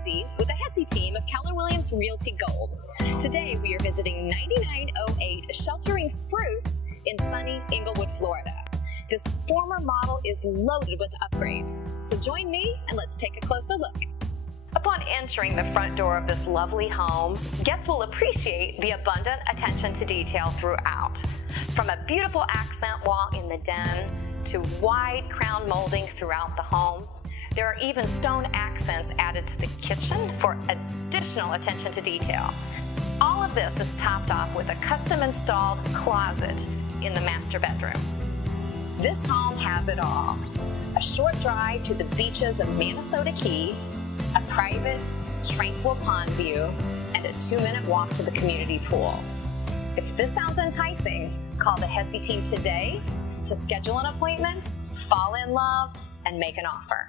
Hesse with the Hesse team of Keller Williams Realty Gold. Today we are visiting 9908 Sheltering Spruce in sunny Englewood, Florida. This former model is loaded with upgrades, so join me and let's take a closer look. Upon entering the front door of this lovely home, guests will appreciate the abundant attention to detail throughout. From a beautiful accent wall in the den to wide crown molding throughout the home, there are even stone accents added to the kitchen for additional attention to detail. All of this is topped off with a custom-installed closet in the master bedroom. This home has it all. A short drive to the beaches of Manasota Key, a private, tranquil pond view, and a 2-minute walk to the community pool. If this sounds enticing, call the Hesse team today to schedule an appointment, fall in love, and make an offer.